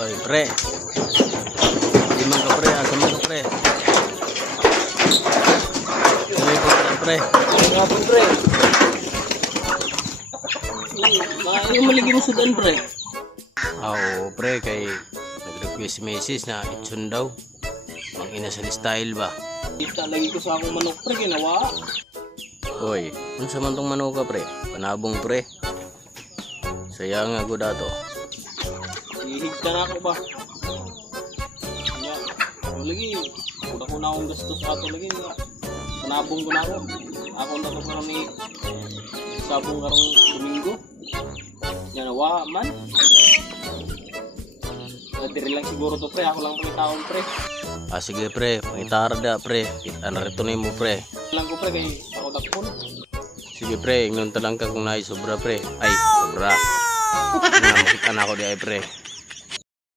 Oy, pre. Di man ka, pre. Asa man ka, pre. Tuloy po ka, pre. Nga po, pre. Yung maligi mo sudan, pre. Oo, pre. Kay nag-request si Mrs. na itsun daw. Mang inasal style ba? Kita lagi ko sa akong manok, pre. Ginawa. Oy, unsa man tong manok ka, pre? Panabong, pre. Saya nga ko dato. Ihigta na ako ba? Kaya, ako lagi. Kuda ko na akong gastos ato lagi. Panabong ko na ako. Ako na ito karami sabong karong Domingo. Ginawa man. Diri lang siguro to, pre. Ako lang pang taon, pre. Ah, sige, pre. Pangitarda, pre. Anarito na mo, pre. Lang ko, pre, kay ako takpon. Sige, pre. Ingnon talang ka kung naay sobra, pre. Ay, sobra. Makita na ako di ay, pre.